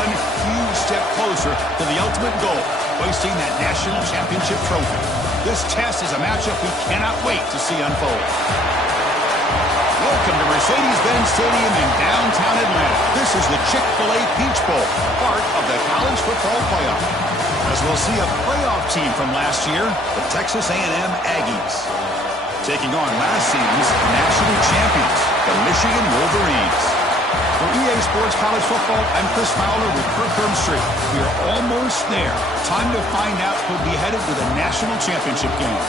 one huge step closer to the ultimate goal, hoisting that national championship trophy. This test is a matchup we cannot wait to see unfold. Welcome to Mercedes-Benz Stadium in downtown Atlanta. This is the Chick-fil-A Peach Bowl, part of the college football playoff. As we'll see a playoff team from last year, the Texas A&M Aggies, taking on last season's national champions, the Michigan Wolverines. For EA Sports College Football, I'm Chris Fowler with Kirk Herbstreit. We are almost there. Time to find out who'll be headed to the national championship game.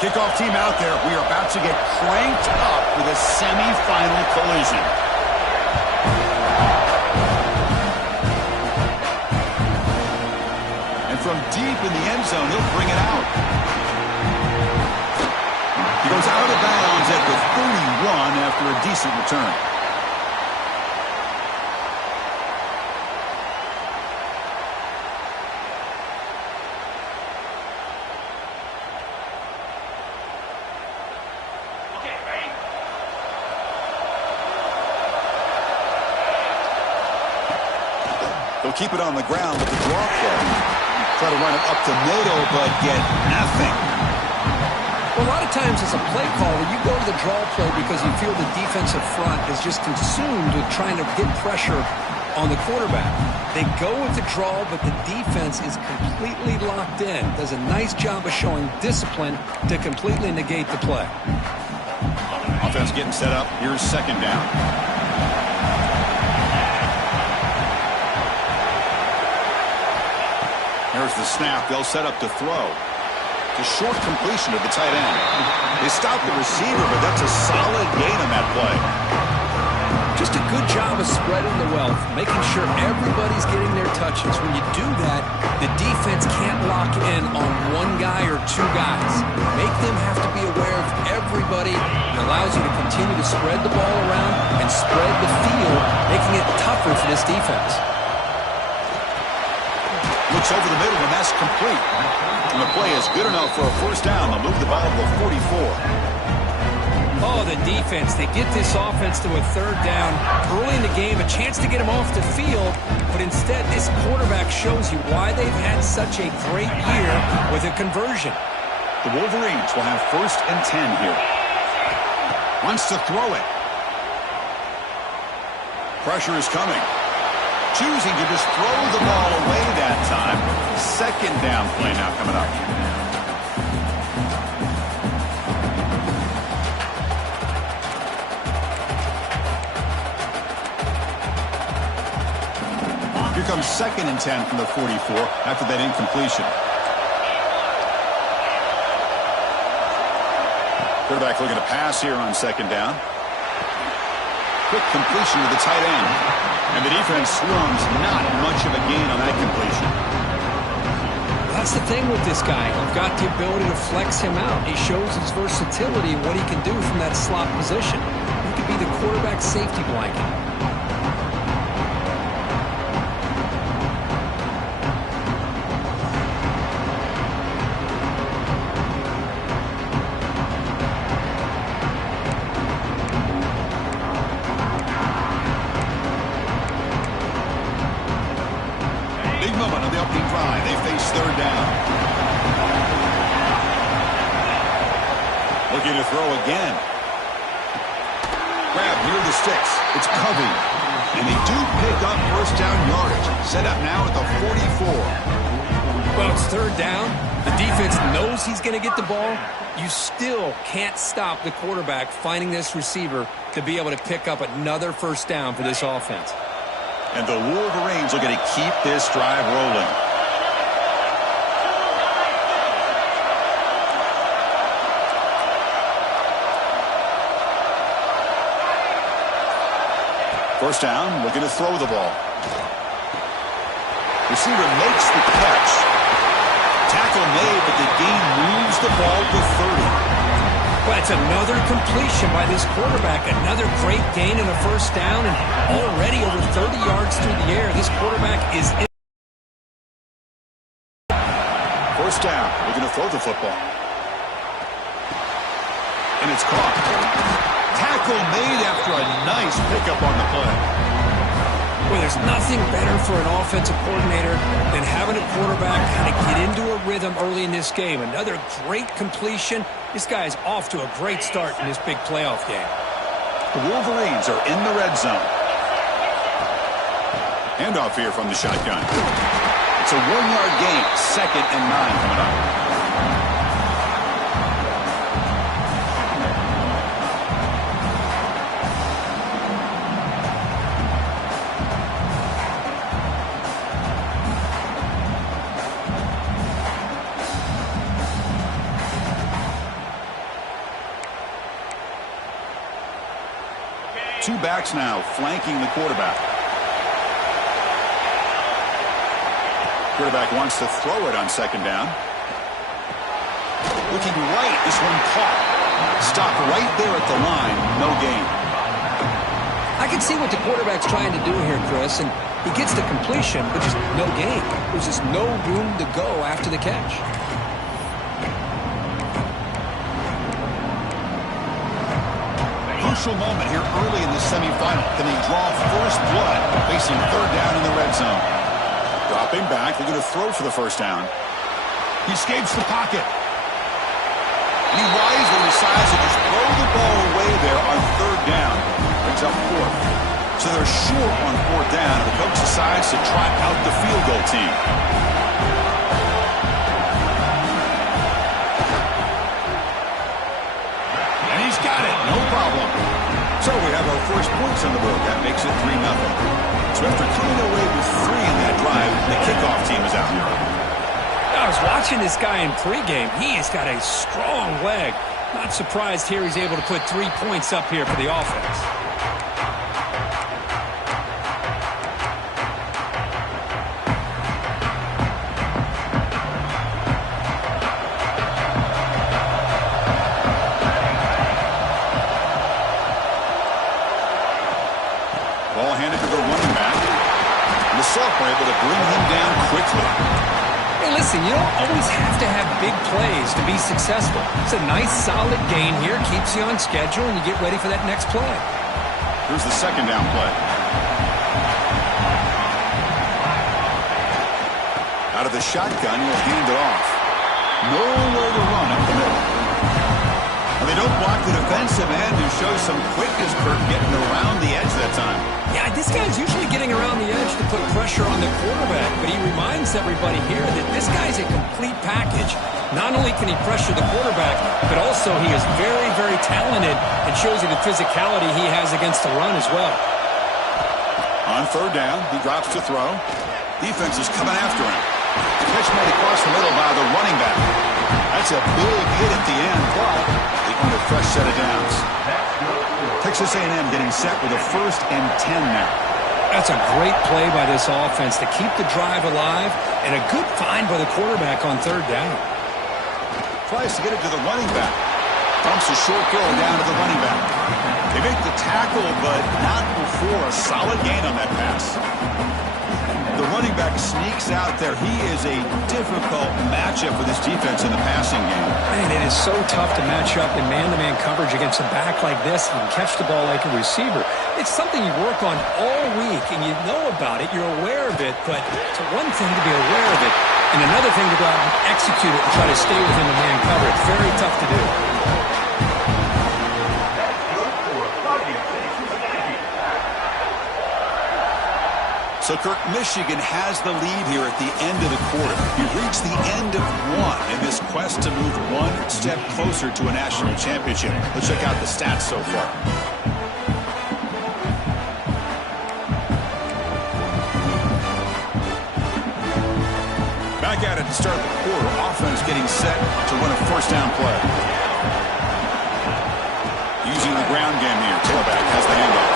Kickoff team out there. We are about to get cranked up with a semifinal collision. And from deep in the end zone, he'll bring it out. He goes out of bounds at the 31 after a decent return. They'll keep it on the ground with the draw play. Try to run it up the middle, but get nothing. Well, a lot of times as a play caller, you go to the draw play because you feel the defensive front is just consumed with trying to get pressure on the quarterback. They go with the draw, but the defense is completely locked in. Does a nice job of showing discipline to completely negate the play. Offense getting set up. Here's second down. There's the snap. They'll set up to throw. It's a short completion to the tight end. They stop the receiver, but that's a solid gain on that play. Just a good job of spreading the wealth, making sure everybody's getting their touches. When you do that, the defense can't lock in on one guy or two guys. Make them have to be aware of everybody. It allows you to continue to spread the ball around and spread the field, making it tougher for this defense. Looks over the middle, and that's complete. And the play is good enough for a first down. They'll move the ball to the 44. Oh, the defense. They get this offense to a third down early in the game, a chance to get them off the field, but instead this quarterback shows you why they've had such a great year with a conversion. The Wolverines will have 1st and 10 here. Wants to throw it. Pressure is coming. Choosing to just throw the ball away that time. Second down play now coming up. Here comes 2nd and 10 from the 44 after that incompletion. Quarterback looking to pass here on 2nd down. Quick completion to the tight end. And the defense slums, not much of a gain on that completion. That's the thing with this guy. You've got the ability to flex him out. He shows his versatility, what he can do from that slot position. He could be the quarterback's safety blanket. Looking to throw again. Grab near the sticks. It's Covey. And they do pick up first down yardage. Set up now at the 44. Well, it's third down. The defense knows he's going to get the ball. You still can't stop the quarterback finding this receiver to be able to pick up another first down for this offense. And the Wolverines are going to keep this drive rolling. First down, looking to throw the ball. Receiver makes the catch. Tackle made, but the gain moves the ball to 30. Well, it's another completion by this quarterback. Another great gain in a first down, and already over 30 yards through the air. This quarterback is in. First down. We're going to throw the football. And it's caught. Tackle made after a nice pickup on the play. Well, there's nothing better for an offensive coordinator than having a quarterback kind of get into a rhythm early in this game. Another great completion. This guy is off to a great start in this big playoff game. The Wolverines are in the red zone. Handoff here from the shotgun. It's a 1-yard gain. 2nd and 9 coming up. Two backs now flanking the quarterback. Quarterback wants to throw it on 2nd down. Looking right, this one caught. Stop right there at the line, no gain. I can see what the quarterback's trying to do here, Chris, and he gets the completion, but just no gain. There's just no room to go after the catch. Crucial moment here early in the semifinal. Can they draw first blood facing 3rd down in the red zone? Dropping back. They're going to throw for the first down. He escapes the pocket. He wisely decides to just throw the ball away there on 3rd down. Brings up 4th. So they're short on 4th down, and the coach decides to trot out the field goal team. And he's got it. No problem. So we have our first points on the board. That makes it 3-0. So after coming away with 3 in that drive, the kickoff team is out here. I was watching this guy in pregame. He has got a strong leg. Not surprised here he's able to put 3 points up here for the offense. Ball handed to the running back. And the sophomore able to bring him down quickly. Hey, listen, you don't always have to have big plays to be successful. It's a nice, solid gain here. Keeps you on schedule, and you get ready for that next play. Here's the 2nd down play. Out of the shotgun, he'll hand it off. Nowhere to run up the middle. And they don't block the defensive end, who shows some quickness, Kirk, getting around the edge that time. Yeah, this guy's usually getting around the edge to put pressure on the quarterback, but he reminds everybody here that this guy's a complete package. Not only can he pressure the quarterback, but also he is very, very talented and shows you the physicality he has against the run as well. On 3rd down, he drops to throw. Defense is coming after him. Pitch made across the middle by the running back. That's a big hit at the end, but they want a fresh set of downs. Texas A&M getting set with a 1st and 10 now. That's a great play by this offense to keep the drive alive, and a good find by the quarterback on 3rd down. Tries to get it to the running back. Dumps a short throw down to the running back. They make the tackle, but not before a solid gain on that pass. The running back sneaks out there. He is a difficult matchup for this defense in the passing game. Man, it is so tough to match up in man-to-man coverage against a back like this and catch the ball like a receiver. It's something you work on all week, and you know about it. You're aware of it, but it's one thing to be aware of it, and another thing to go out and execute it and try to stay within the man cover. It's very tough to do. So, Kirk, Michigan has the lead here at the end of the quarter. We've reached the end of 1 in this quest to move 1 step closer to a national championship. Let's check out the stats so far. Back at it to start the quarter. Offense getting set to run a 1st down play. Using the ground game here. Tailback has the handoff.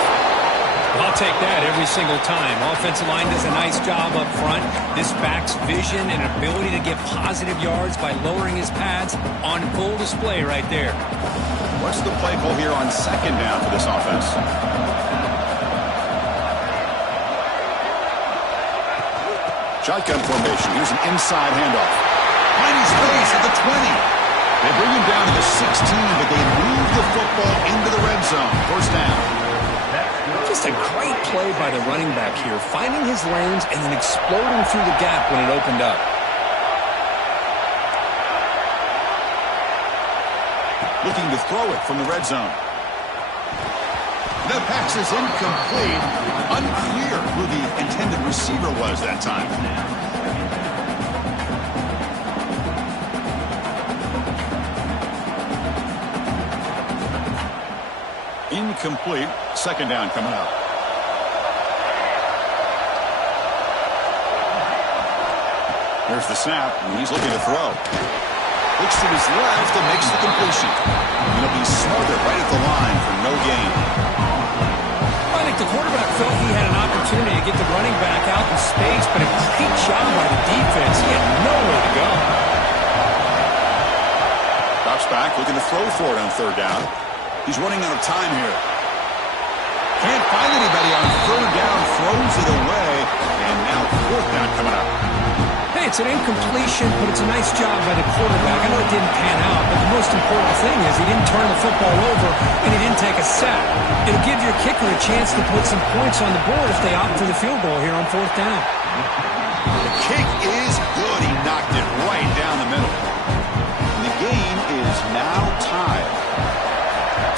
I'll take that every single time. Offensive line does a nice job up front. This back's vision and ability to get positive yards by lowering his pads on full display right there. What's the play call here on second down for this offense? Shotgun formation. Here's an inside handoff. Finding space at the 20. They bring him down to the 16, but they move the football into the red zone. First down. Just a great play by the running back here, finding his lanes and then exploding through the gap when it opened up. Looking to throw it from the red zone. The pass is incomplete. Unclear who the intended receiver was that time. Incomplete. Second down coming up. Here's the snap, and he's looking to throw. Looks to his left and makes the completion. He'll be smothered right at the line for no gain. I think the quarterback felt he had an opportunity to get the running back out in space, but a great job by the defense. He had nowhere to go. Drops back, looking to throw for it on third down. He's running out of time here. Can't find anybody on third down, throws it away, and now fourth down coming up. Hey, it's an incompletion, but it's a nice job by the quarterback. I know it didn't pan out, but the most important thing is he didn't turn the football over and he didn't take a sack. It'll give your kicker a chance to put some points on the board if they opt for the field goal here on fourth down. The kick is good. He knocked it right down the middle. And the game is now tied.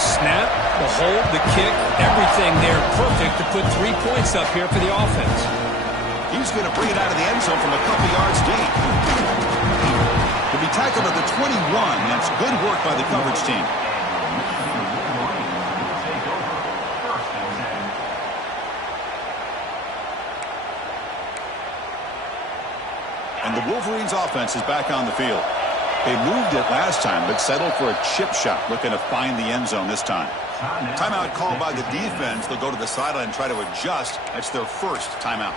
Snap, the hold, the kick, everything there perfect to put 3 points up here for the offense. He's going to bring it out of the end zone from a couple yards deep. He'll be tackled at the 21. That's good work by the coverage team. And the Wolverines offense is back on the field. They moved it last time, but settled for a chip shot, looking to find the end zone this time. Timeout called by the defense. They'll go to the sideline and try to adjust. That's their first timeout.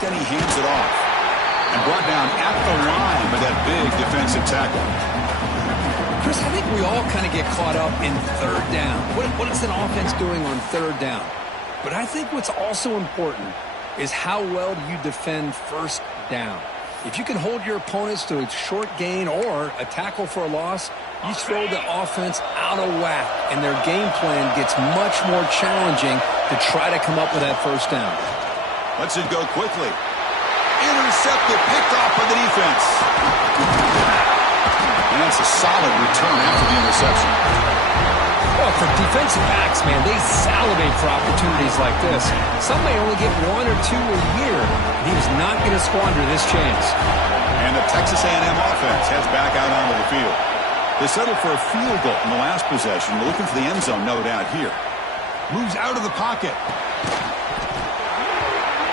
Then he hands it off and brought down at the line with that big defensive tackle. Chris, I think we all kind of get caught up in third down. What is an offense doing on third down? But I think what's also important is how well do you defend first down. If you can hold your opponents to a short gain or a tackle for a loss, you throw the offense out of whack, and their game plan gets much more challenging to try to come up with that first down. Lets it go quickly. Intercepted, picked off by the defense. And that's a solid return after the interception. Well, for defensive backs, man, they salivate for opportunities like this. Some may only get 1 or 2 a year. And he is not going to squander this chance. And the Texas A&M offense heads back out onto the field. They settled for a field goal in the last possession. They're looking for the end zone, no doubt, here. Moves out of the pocket.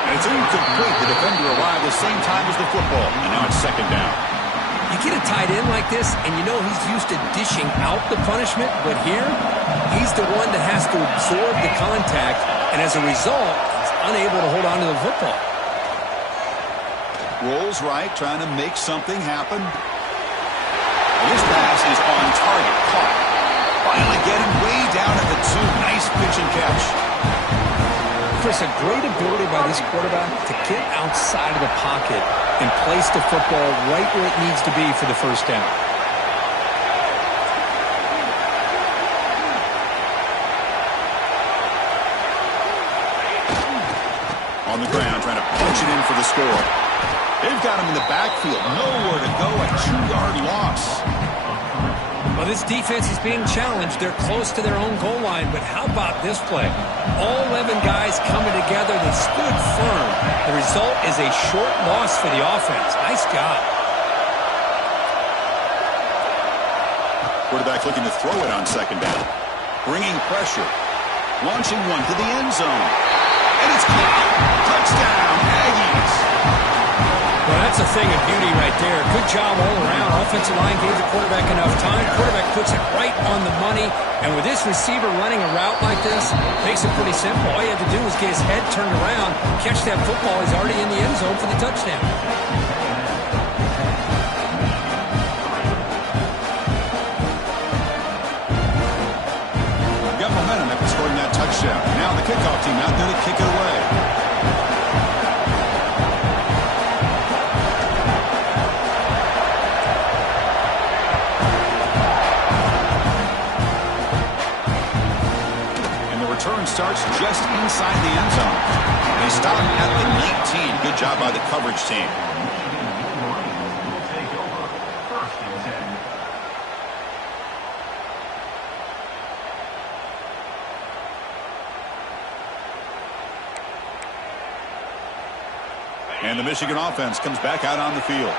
And it's incomplete. The defender arrived the same time as the football. And now it's second down. You get a tight end like this, and you know he's used to dishing out the punishment. But here, he's the one that has to absorb the contact. And as a result, he's unable to hold on to the football. Rolls right, trying to make something happen. And this pass is on target. Caught. Finally getting way down at the 2. Nice pitch and catch. Chris, a great ability by this quarterback to get outside of the pocket and place the football right where it needs to be for the first down. On the ground, trying to punch it in for the score. They've got him in the backfield. Nowhere to go. A 2-yard loss. Well, this defense is being challenged. They're close to their own goal line, but how about this play? All 11 guys coming together. They stood firm. The result is a short loss for the offense. Nice job. Quarterback looking to throw it on second down. Bringing pressure. Launching one to the end zone. And it's caught. Touchdown, Aggies. Well, That's a thing of beauty right there. Good job all around. Offensive line gave the quarterback enough time. Quarterback puts it right on the money. And with this receiver running a route like this, makes it pretty simple. All you have to do is get his head turned around, catch that football. He's already in the end zone for the touchdown. Got momentum after scoring that touchdown. Now the kickoff team out there to kick it away. Return starts just inside the end zone. They stop at the 19. Good job by the coverage team. And the Michigan offense comes back out on the field.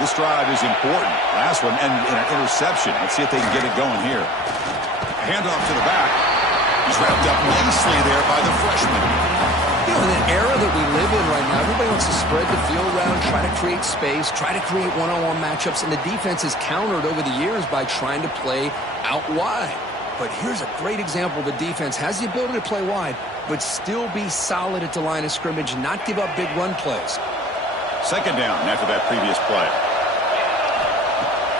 This drive is important. Last one ended in an interception. Let's see if they can get it going here. Handoff to the back. He's wrapped up nicely there by the freshman. You know, in the era that we live in right now, everybody wants to spread the field around, try to create space, try to create one-on-one matchups, and the defense is countered over the years by trying to play out wide. But here's a great example. The defense has the ability to play wide, but still be solid at the line of scrimmage and not give up big run plays. Second down after that previous play.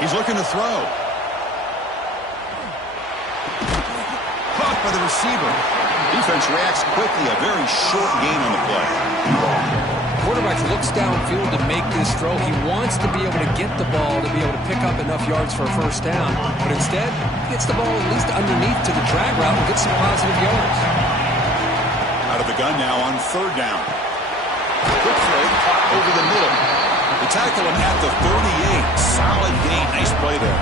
He's looking to throw. By the receiver. Defense reacts quickly. A very short gain on the play. Quarterback looks downfield to make this throw. He wants to be able to get the ball to be able to pick up enough yards for a first down. But instead, he gets the ball at least underneath to the drag route and gets some positive yards. Out of the gun now on third down. Quick throw caught over the middle. They tackle him at the 38. Solid gain. Nice play there.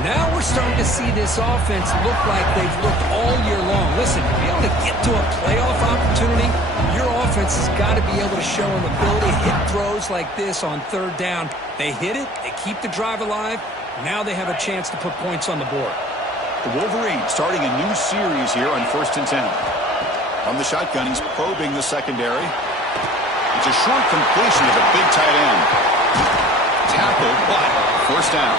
Now we're starting to see this offense look like they've looked all year long. Listen, to be able to get to a playoff opportunity, your offense has got to be able to show them ability to hit throws like this on third down. They hit it, they keep the drive alive. Now they have a chance to put points on the board. The Wolverines starting a new series here on 1st and 10. On the shotgun, he's probing the secondary. It's a short completion of a big tight end. Tackled, but first down.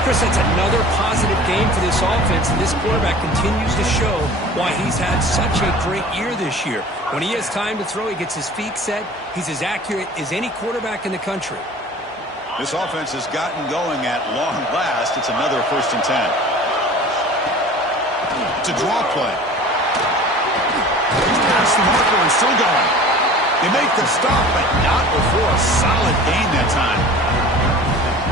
Chris, that's another positive game for this offense, and this quarterback continues to show why he's had such a great year this year. When he has time to throw, he gets his feet set. He's as accurate as any quarterback in the country. This offense has gotten going at long last. It's another 1st and 10. It's a draw play. He's past the marker and still going. They make the stop, but not before a solid gain that time.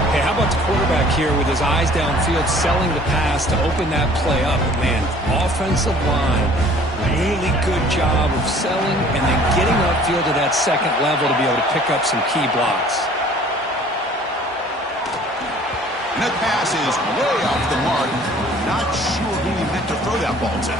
Hey, how about the quarterback here with his eyes downfield, selling the pass to open that play up? But man, offensive line, really good job of selling and then getting upfield to that second level to be able to pick up some key blocks. And that pass is way off the mark. Not sure who he meant to throw that ball to.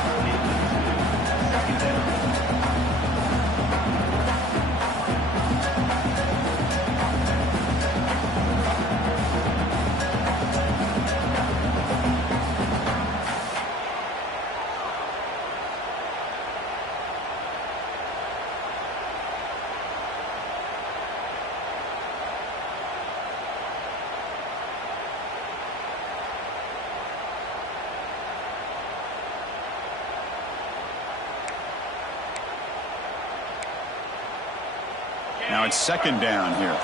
Now it's second down here.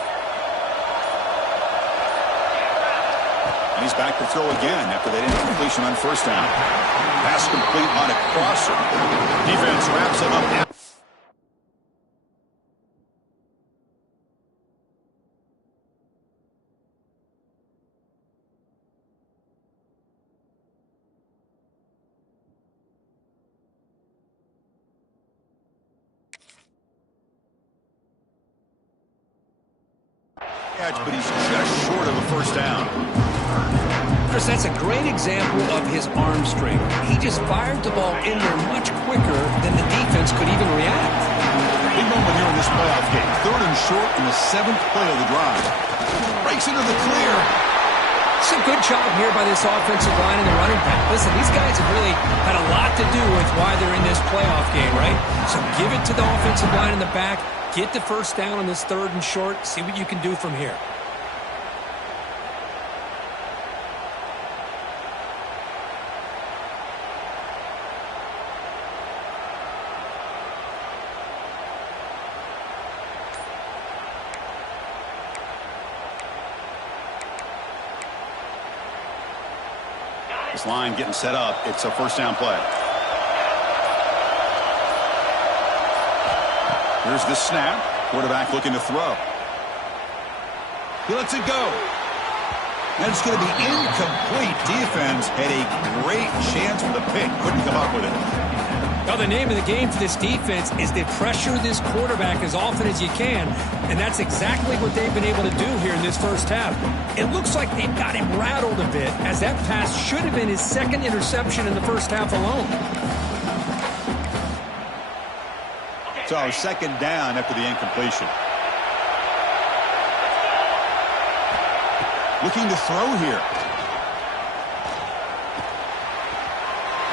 And he's back to throw again after that incompletion on first down. Pass complete on a crosser. Defense wraps him up now. But he's just short of the first down. Chris, that's a great example of his arm strength. He just fired the ball in there much quicker than the defense could even react. Big moment here in this playoff game. 3rd and short in the 7th play of the drive. Breaks into the clear. It's a good job here by this offensive line and the running back. Listen, these guys have really had a lot to do with why they're in this playoff game, right? So give it to the offensive line in the back. Get the first down on this 3rd and short. See what you can do from here. This line getting set up. It's a first down play. Here's the snap. Quarterback looking to throw. He lets it go. And it's going to be incomplete. Defense had a great chance for the pick. Couldn't come up with it. Well, the name of the game for this defense is to pressure this quarterback as often as you can, and that's exactly what they've been able to do here in this first half. It looks like they've got him rattled a bit, as that pass should have been his 2nd interception in the first half alone. So 2nd down after the incompletion. Looking to throw here.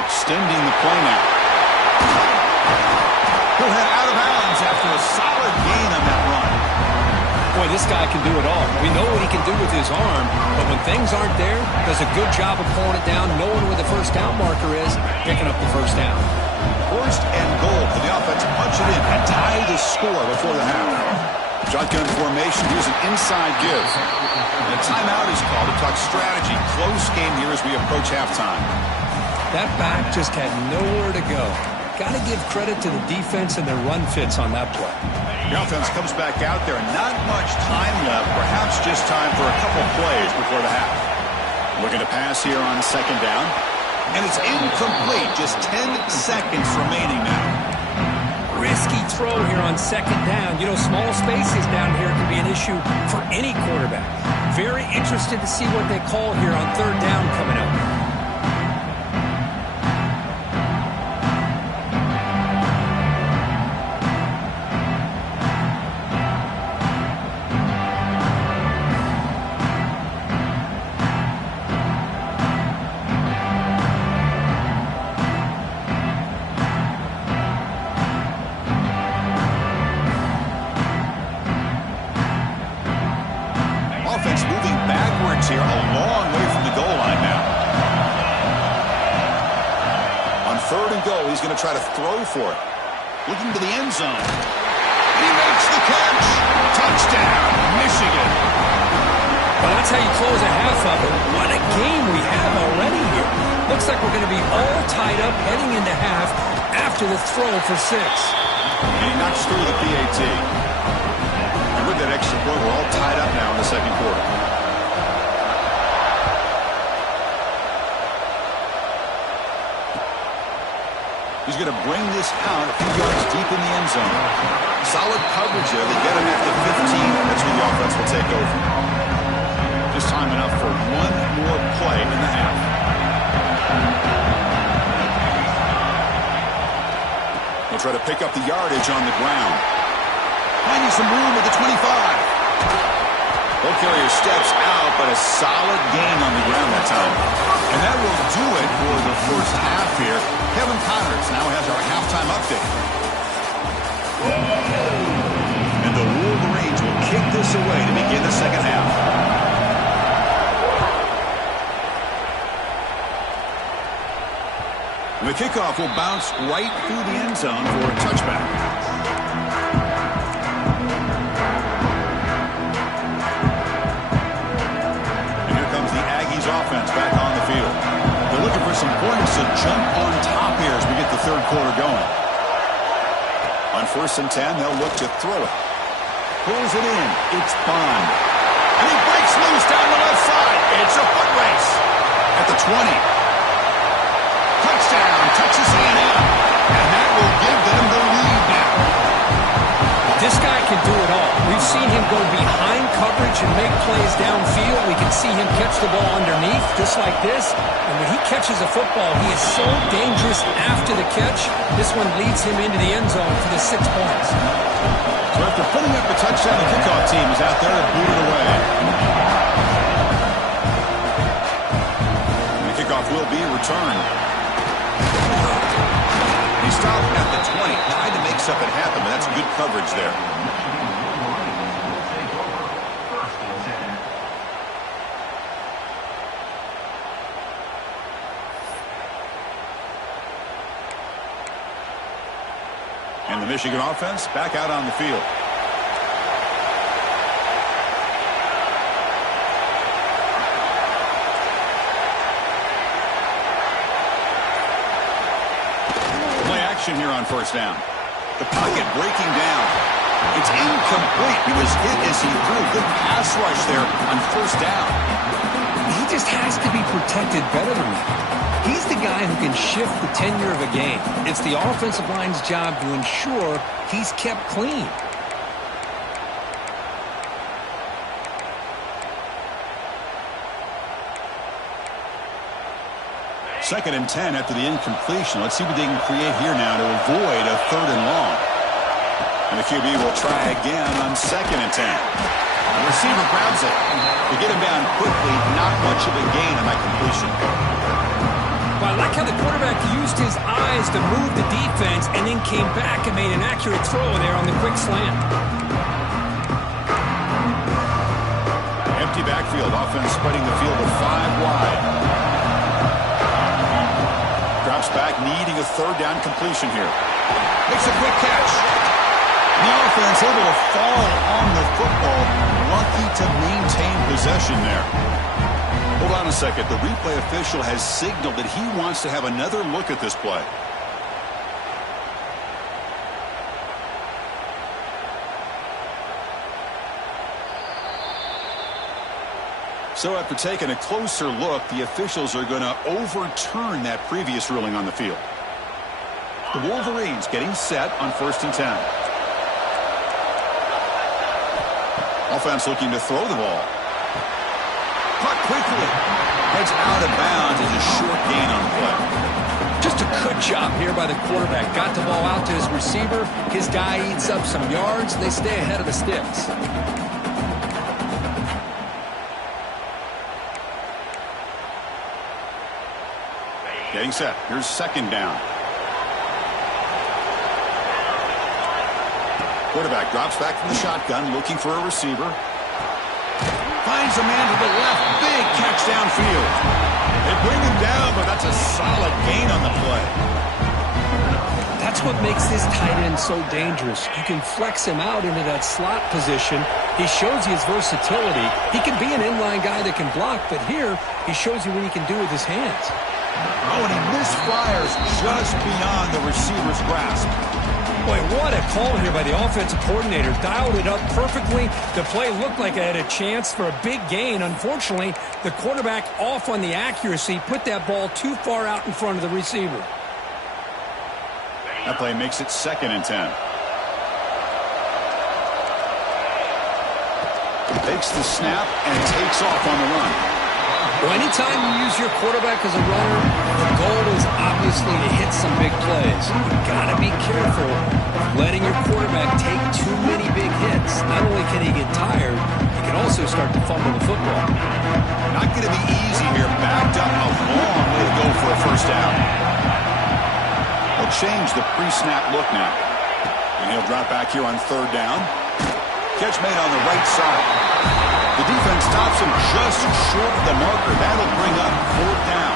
Extending the play now. He'll head out of bounds after a solid gain on that run. Boy, this guy can do it all. We know what he can do with his arm, but when things aren't there, does a good job of pulling it down, knowing where the first down marker is, picking up the first down. 1st and goal for the offense to punch it in and tie the score before the half. Shotgun formation. Here's an inside give. And a timeout is called to talk strategy. Close game here as we approach halftime. That back just had nowhere to go. Got to give credit to the defense and their run fits on that play. The offense comes back out there. Not much time left. Perhaps just time for a couple plays before the half. Looking to pass here on 2nd down. And it's incomplete. Just 10 seconds remaining now. Risky throw here on 2nd down. You know, small spaces down here can be an issue for any quarterback. Very interested to see what they call here on 3rd down coming up. Here, a long way from the goal line now. On 3rd and goal, he's going to try to throw for it. Looking to the end zone. And he makes the catch. Touchdown, Michigan. Well, that's how you close a half up. What a game we have already here. Looks like we're going to be all tied up heading into half after the throw for 6. And he knocks through the PAT. And with that extra point, we're all tied up now in the 2nd quarter. He's going to bring this out a few yards deep in the end zone. Solid coverage there. They get him at the 15. That's when the offense will take over. Just time enough for one more play in the half. They'll try to pick up the yardage on the ground. Finding some room at the 25. Ball carrier steps out, but a solid gain on the ground that time. And that will do it for the first half here. Kevin Connors now has our halftime update. And the Wolverines will kick this away to begin the 2nd half. And the kickoff will bounce right through the end zone for a touchback. Offense back on the field. They're looking for some points to jump on top here as we get the 3rd quarter going. On 1st and 10, they'll look to throw it. Pulls it in. It's Bond. And he breaks loose down the left side. It's a foot race. At the 20. Touchdown, Texas A&M. And that will give them the lead now. This guy can do it all. We've seen him go behind coverage and make plays downfield. We can see him catch the ball underneath, just like this. And when he catches a football, he is so dangerous after the catch. This one leads him into the end zone for the 6 points. So after putting up the touchdown, the kickoff team is out there to boot it away. And the kickoff will be returned. He stopped at the 20. Tried to make something happen, but that's good coverage there. And the Michigan offense back out on the field. Play action here on first down. The pocket breaking down. It's incomplete. He was hit as he threw. Good pass rush there on first down. He just has to be protected better than that. He's the guy who can shift the tenure of a game. It's the offensive line's job to ensure he's kept clean. Second and 10 after the incompletion. Let's see what they can create here now to avoid a third and long. And the QB will try again on second and 10. The receiver grabs it. To get him down quickly, not much of a gain on that completion. Well, I like how the quarterback used his eyes to move the defense and then came back and made an accurate throw there on the quick slant. Empty backfield. Offense spreading the field to 5 wide. Drops back, needing a third down completion here. Makes a quick catch. The offense able to fall on the football. Lucky to maintain possession there. Hold on a second. The replay official has signaled that he wants to have another look at this play. So after taking a closer look, the officials are going to overturn that previous ruling on the field. The Wolverines getting set on first and 10. Offense looking to throw the ball. Caught quickly. Heads out of bounds as a short gain on the play. Just a good job here by the quarterback. Got the ball out to his receiver. His guy eats up some yards. They stay ahead of the sticks. Getting set. Here's second down. Quarterback drops back from the shotgun, looking for a receiver. Finds a man to the left. Big catch downfield. They bring him down, but that's a solid gain on the play. That's what makes this tight end so dangerous. You can flex him out into that slot position. He shows you his versatility. He can be an inline guy that can block, but here he shows you what he can do with his hands. Oh, and he misfires just beyond the receiver's grasp. Boy, what a call here by the offensive coordinator. Dialed it up perfectly. The play looked like it had a chance for a big gain. Unfortunately, the quarterback off on the accuracy, put that ball too far out in front of the receiver. That play makes it second and 10. Takes the snap and takes off on the run. Well, anytime you use your quarterback as a runner, the goal is obviously to hit some big plays. You've got to be careful letting your quarterback take too many big hits. Not only can he get tired, he can also start to fumble the football. Not going to be easy here. Backed up a long way to go for a first down. They'll change the pre-snap look now. And he'll drop back here on third down. Catch made on the right side. The defense stops him just short of the marker. That'll bring up fourth down.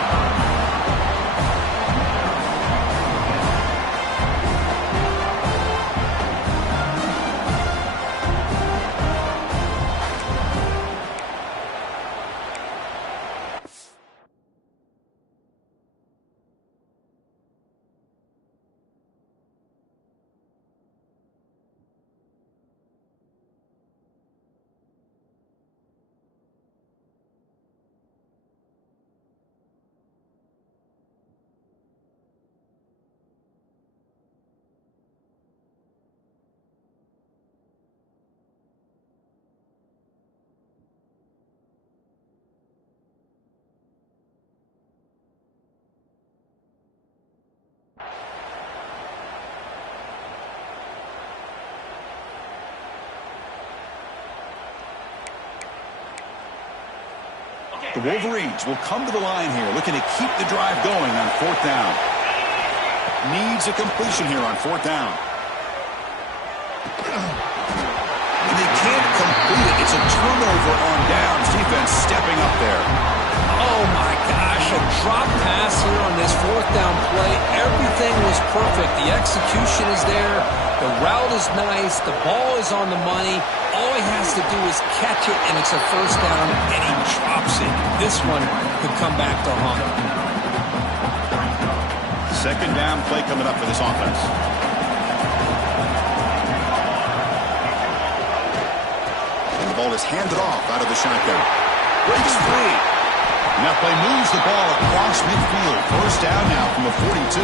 The Wolverines will come to the line here, looking to keep the drive going on fourth down. Needs a completion here on fourth down. And they can't complete it. It's a turnover on downs. Defense stepping up there. Oh, my gosh, a drop pass here on this fourth down play. Everything was perfect. The execution is there. The route is nice. The ball is on the money. All he has to do is catch it, and it's a first down, and he drops it. This one could come back to haunt him. Second down play coming up for this offense. And the ball is handed off out of the shotgun. Breaks free. And that play moves the ball across midfield. First down now from the 42.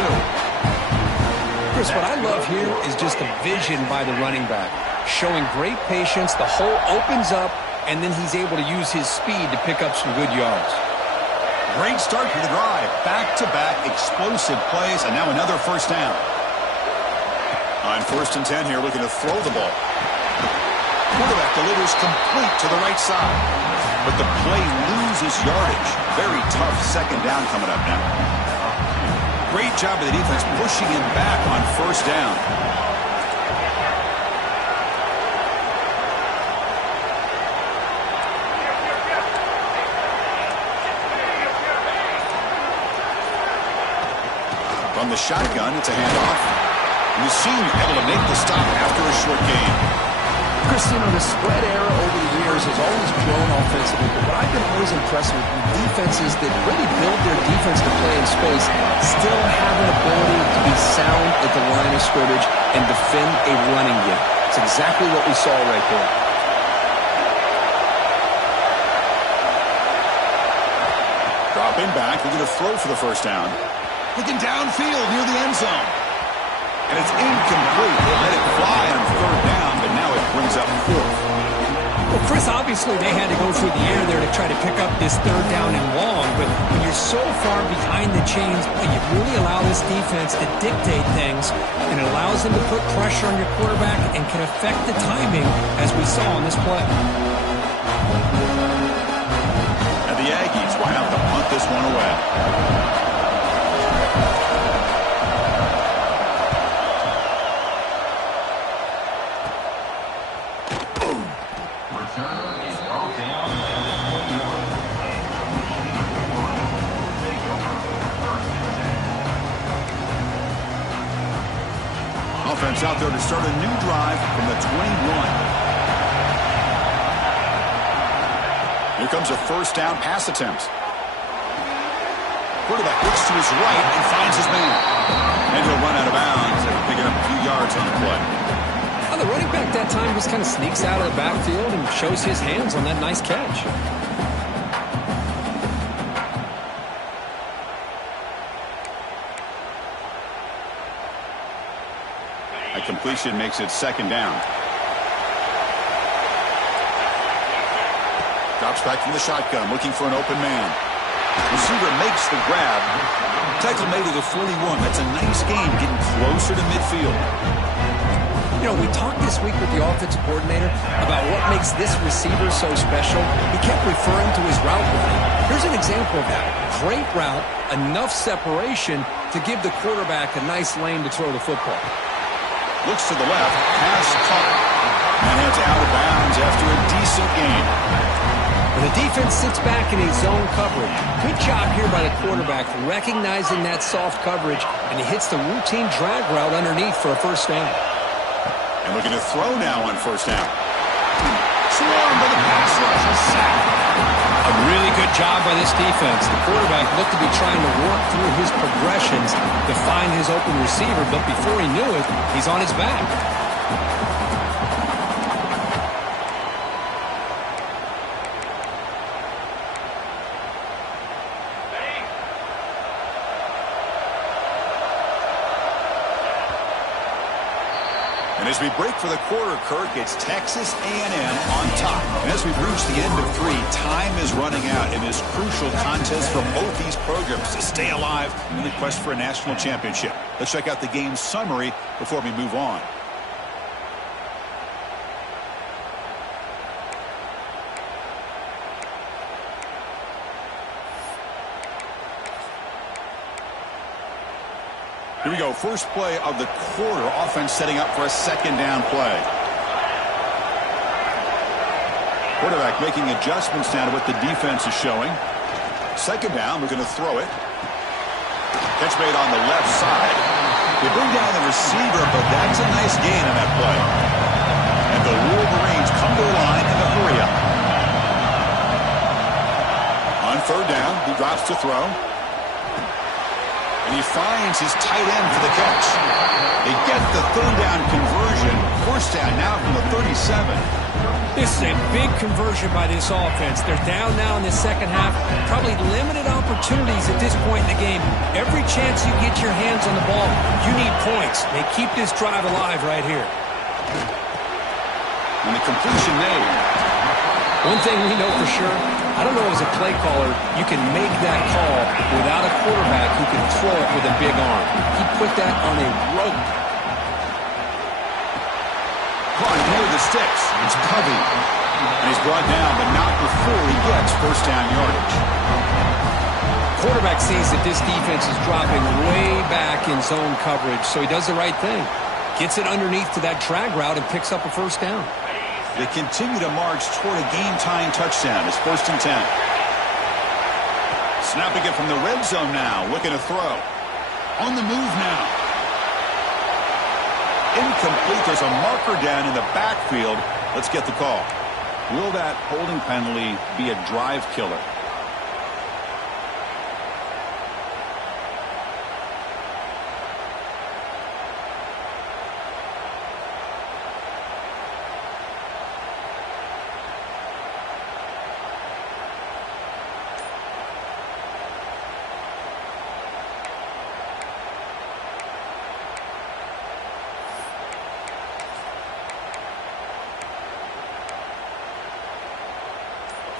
Chris, what I love here is just the vision by the running back. Showing great patience. The hole opens up, and then he's able to use his speed to pick up some good yards. Great start to the drive. Back-to-back explosive plays, and now another first down. On 1st and 10 here, looking to throw the ball. Quarterback delivers complete to the right side. But the play loses yardage. Very tough second down coming up now. Great job of the defense pushing him back on first down. From the shotgun, it's a handoff. And the senior able to make the stop after a short gain. Christine, the spread era over the years has always grown offensively, but what I've been always impressed with defenses that really build their defense to play in space still have an ability to be sound at the line of scrimmage and defend a running game. It's exactly what we saw right there. Dropping back, looking to throw for the first down. Looking downfield near the end zone. And it's incomplete. They let it fly on third down, but now it brings up fourth. Well, Chris, obviously they had to go through the air there to try to pick up this third down and long, but when you're so far behind the chains, you really allow this defense to dictate things, and it allows them to put pressure on your quarterback and can affect the timing, as we saw on this play. And the Aggies will have to punt this one away. Offense out there to start a new drive from the 21. Here comes a first down pass attempt. Quarterback looks to his right and finds his man. And he'll run out of bounds after picking up a few yards on the play. Well, the running back that time just kind of sneaks out of the backfield and shows his hands on that nice catch. That completion makes it second down. Drops back from the shotgun, looking for an open man. Receiver makes the grab. Tackle made to the 41. That's a nice game, getting closer to midfield. You know, we talked this week with the offensive coordinator about what makes this receiver so special. He kept referring to his route running. Here's an example of that. Great route, enough separation to give the quarterback a nice lane to throw the football. Looks to the left, pass caught. And it's out of bounds after a decent gain. And the defense sits back in a zone coverage. Good job here by the quarterback recognizing that soft coverage, and he hits the routine drag route underneath for a first down. And looking to throw now on first down. Swarmed by the pass rush, a sack. A really good job by this defense. The quarterback looked to be trying to work through his progressions to find his open receiver, but before he knew it, he's on his back. And as we break for the quarter, Kirk, it's Texas A&M on top. And as we reach the end of 3, time is running out in this crucial contest for both these programs to stay alive in the quest for a national championship. Let's check out the game summary before we move on. Here we go. First play of the quarter. Offense setting up for a second down play. Quarterback making adjustments down to what the defense is showing. Second down. We're going to throw it. Catch made on the left side. They bring down the receiver, but that's a nice gain on that play. And the Wolverines come to the line in a hurry up. On third down, he drops to throw. And he finds his tight end for the catch. They get the third down conversion. First down now from the 37. This is a big conversion by this offense. They're down now in the second half. Probably limited opportunities at this point in the game. Every chance you get your hands on the ball, you need points. They keep this drive alive right here. And the completion made. One thing we know for sure, I don't know as a play caller, you can make that call without a quarterback who can throw it with a big arm. He put that on a rope. Caught near the sticks. It's Covey. And he's brought down, but not before he gets first down yardage. Quarterback sees that this defense is dropping way back in zone coverage, so he does the right thing. Gets it underneath to that drag route and picks up a first down. They continue to march toward a game-tying touchdown. It's 1st and 10. Snapping it from the red zone now. Looking to throw. On the move now. Incomplete. There's a marker down in the backfield. Let's get the call. Will that holding penalty be a drive killer?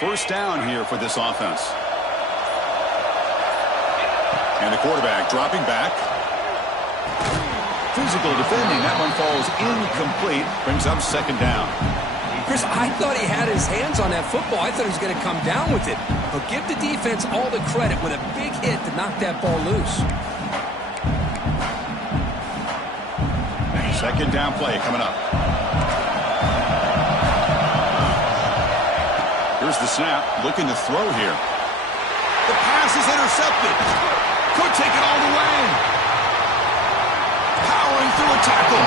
First down here for this offense. And the quarterback dropping back. Physical defending. That one falls incomplete. Brings up second down. Chris, I thought he had his hands on that football. I thought he was going to come down with it. But give the defense all the credit with a big hit to knock that ball loose. Second down play coming up. Here's the snap, looking to throw here. The pass is intercepted. Could take it all the way. Powering through a tackle.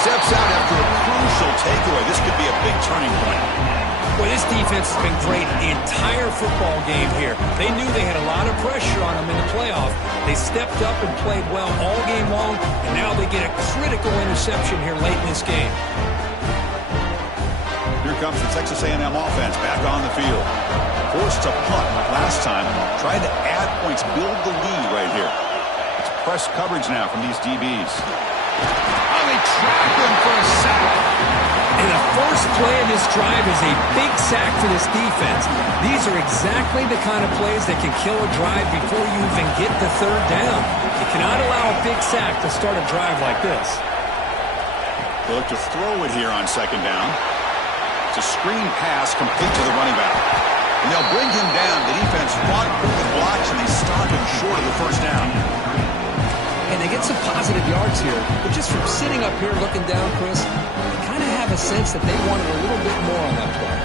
Steps out after a crucial takeaway. This could be a big turning point. Well, this defense has been great the entire football game here. They knew they had a lot of pressure on them in the playoff. They stepped up and played well all game long, and now they get a critical interception here late in this game. Here comes the Texas A&M offense back on the field. Forced to punt last time. Trying to add points, build the lead right here. It's press coverage now from these DBs. Oh, they trap him for a sack. And the first play of this drive is a big sack for this defense. These are exactly the kind of plays that can kill a drive before you even get the third down. You cannot allow a big sack to start a drive like this. They look to throw it here on second down. It's a screen pass complete to the running back. And they'll bring him down. The defense fought through the blocks, and they stop him short of the first down. And they get some positive yards here. But just from sitting up here looking down, Chris, you kind of have a sense that they wanted a little bit more on that play.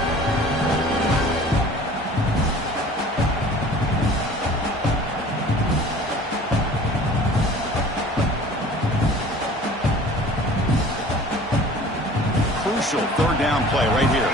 Crucial third down play right here.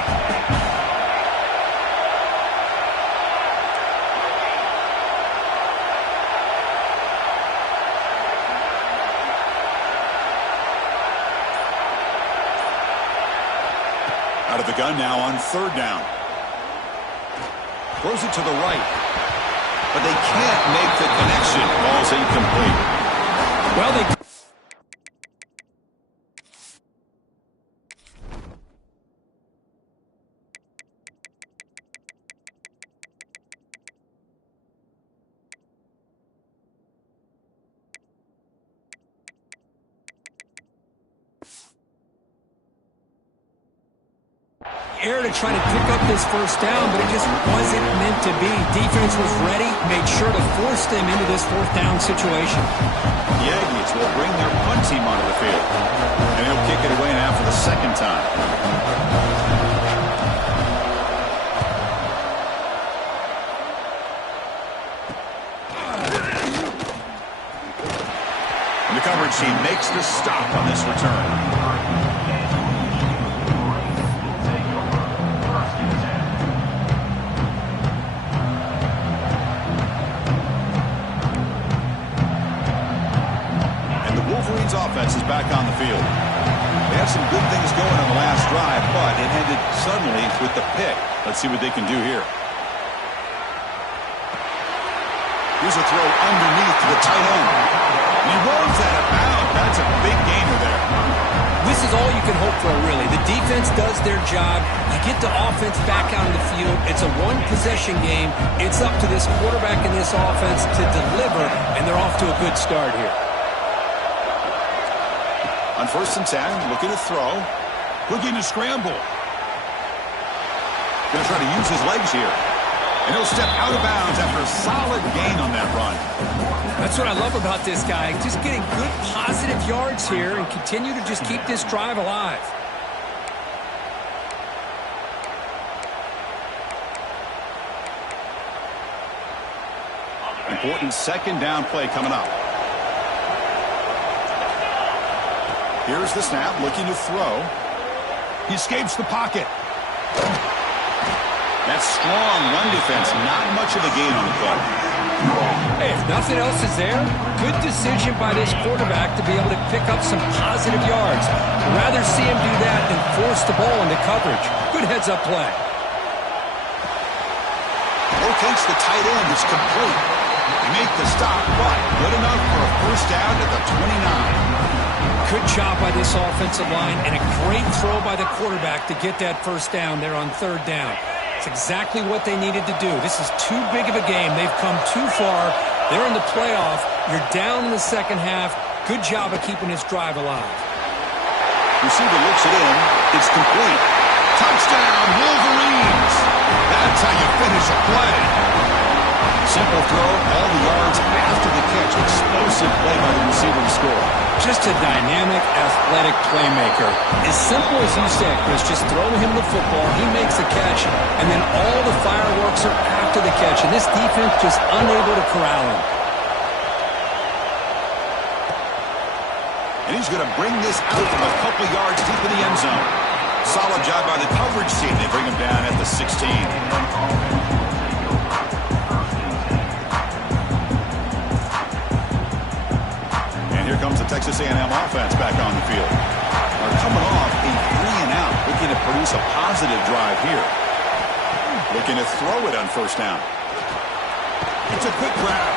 Out of the gun now on third down. Throws it to the right. But they can't make the connection. Ball's incomplete. Well, they... air to try to pick up this first down, but it just wasn't meant to be. Defense was ready, made sure to force them into this fourth down situation. The Aggies will bring their punt team onto the field, and he'll kick it away now for the second time. The coverage team makes the stop on this return. Wolverines offense is back on the field. They had some good things going on the last drive, but it ended suddenly with the pick. Let's see what they can do here. Here's a throw underneath to the tight end. And he rolls that about. That's a big gainer there. This is all you can hope for, really. The defense does their job. You get the offense back out on the field. It's a one-possession game. It's up to this quarterback and this offense to deliver, and they're off to a good start here. On 1st and 10, looking to throw. Looking to scramble. Going to try to use his legs here. And he'll step out of bounds after a solid gain on that run. That's what I love about this guy. Just getting good positive yards here and continue to just keep this drive alive. Important 2nd down play coming up. Here's the snap, looking to throw. He escapes the pocket. That strong run defense, not much of a gain on the play. Hey, if nothing else is there, good decision by this quarterback to be able to pick up some positive yards. I'd rather see him do that than force the ball into coverage. Good heads-up play. Locates the tight end. It's complete. They make the stop, but good enough for a 1st down at the 29. Good job by this offensive line and a great throw by the quarterback to get that 1st down there on 3rd down. It's exactly what they needed to do. This is too big of a game. They've come too far. They're in the playoff. You're down in the 2nd half. Good job of keeping this drive alive. Receiver looks it in. It's complete. Touchdown, Wolverines. That's how you finish a play. Simple throw, all the yards after the catch. Explosive play by the receiver to score. Just a dynamic, athletic playmaker. As simple as you said, Chris, just throw him the football, he makes a catch, and then all the fireworks are after the catch, and this defense just unable to corral him. And he's going to bring this out from a couple yards deep in the end zone. Solid job by the coverage team. They bring him down at the 16. Here comes the Texas A&M offense back on the field. They're coming off a 3-and-out, looking to produce a positive drive here. Looking to throw it on 1st down. It's a quick grab.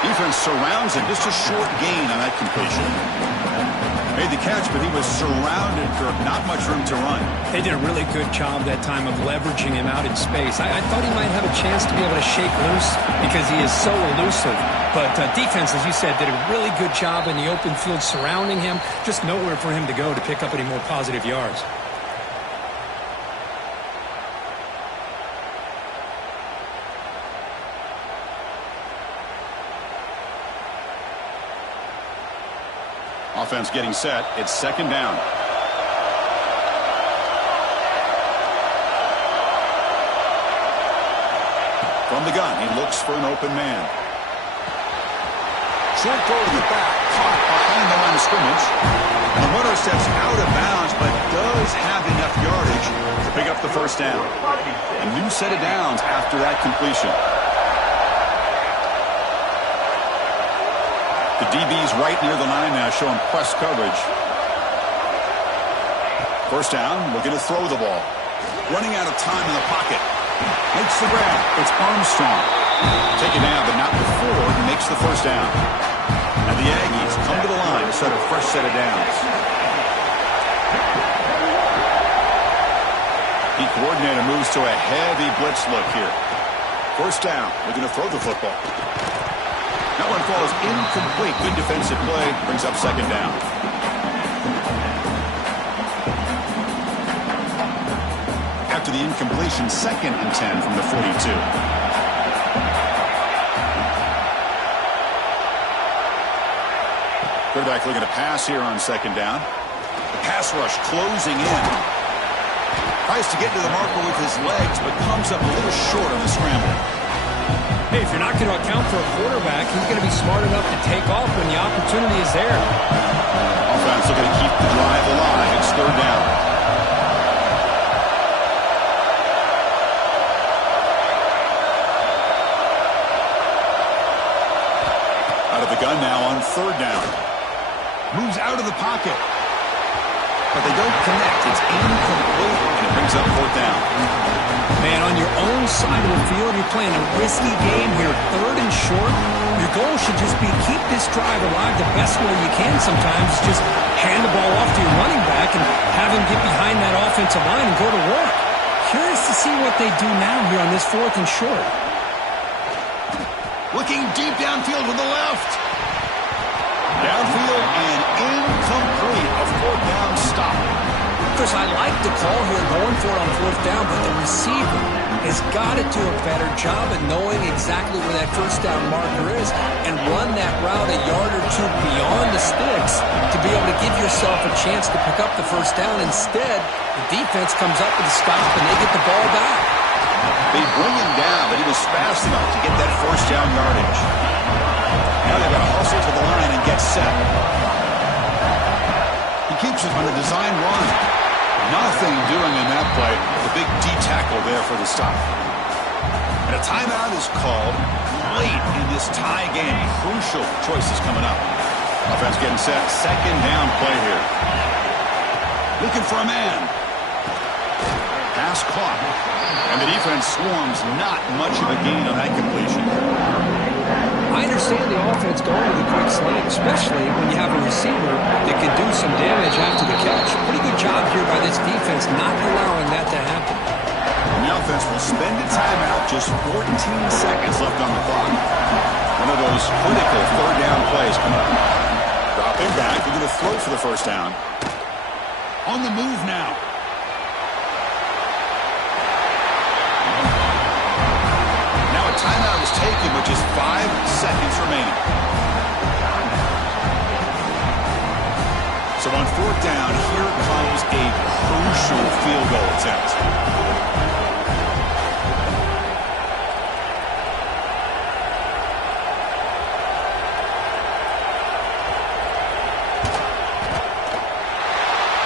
Defense surrounds him. Just a short gain on that completion. Made the catch, but he was surrounded for not much room to run. They did a really good job that time of leveraging him out in space. I thought he might have a chance to be able to shake loose because he is so elusive. But defense, as you said, did a really good job in the open field surrounding him. Just nowhere for him to go to pick up any more positive yards. Offense getting set. It's 2nd down. From the gun, he looks for an open man. Short throw to the back, caught behind the line of scrimmage. And the runner steps out of bounds, but does have enough yardage to pick up the 1st down. A new set of downs after that completion. The DB's right near the line now, showing press coverage. 1st down, looking to throw the ball. Running out of time in the pocket. Makes the grab. It's Armstrong. Taken down, but not before he makes the 1st down. And the Aggies come to the line to set a fresh set of downs. The coordinator moves to a heavy blitz look here. 1st down, looking to throw the football. That one falls incomplete. Good defensive play. Brings up 2nd down. After the incompletion, 2nd and 10 from the 42. Quarterback looking to pass here on 2nd down. The pass rush closing in. Tries to get to the marker with his legs, but comes up a little short on the scramble. Hey, if you're not going to account for a quarterback, he's going to be smart enough to take off when the opportunity is there. Offense looking to keep the drive alive. It's third down. Out of the gun now on third down. Moves out of the pocket. But they don't connect. It's incomplete, and it brings up fourth down. Man, on your own side of the field, you're playing a risky game here. Third and short. Your goal should just be keep this drive alive the best way you can sometimes. Just hand the ball off to your running back and have him get behind that offensive line and go to work. Curious to see what they do now here on this fourth and short. Looking deep downfield to the left. Downfield and incomplete. A fourth down stop. Chris, I like the call here going for it on fourth down, but the receiver has got to do a better job at knowing exactly where that first down marker is and run that route a yard or two beyond the sticks to be able to give yourself a chance to pick up the first down. Instead, the defense comes up with a stop and they get the ball back. They bring him down, but he was fast enough to get that first down yardage. Now they've got to hustle to the line and get set. He keeps it on a design run. Nothing doing in that play. The big D tackle there for the stop. And a timeout is called late in this tie game. Crucial choices coming up. Offense getting set. Second down play here. Looking for a man. Pass caught. And the defense swarms. Not much of a gain on that completion. I understand the offense going to the quick slant, especially when you have a receiver that can do some damage after the catch. Pretty good job here by this defense not allowing that to happen. And the offense will spend a timeout, just 14 seconds left on the clock. One of those critical third down plays coming up. Dropping back, they're going to throw for the first down. On the move now. Timeout is taken with just 5 seconds remaining. So on fourth down, here comes a crucial field goal attempt.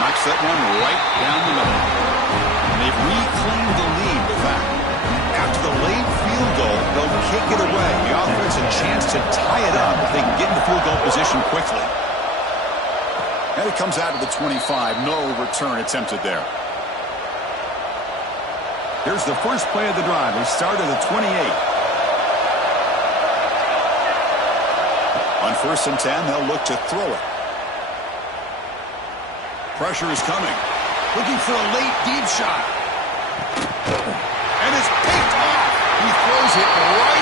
Knocks that one right down the middle. And they've reclaimed the lead with that. After the late field goal, they'll kick it away. The offense a chance to tie it up if they can get into field goal position quickly. And it comes out to the 25. No return attempted there. Here's the first play of the drive. They start at the 28. On 1st and 10, they'll look to throw it. Pressure is coming. Looking for a late deep shot. And it's picked off. He throws it right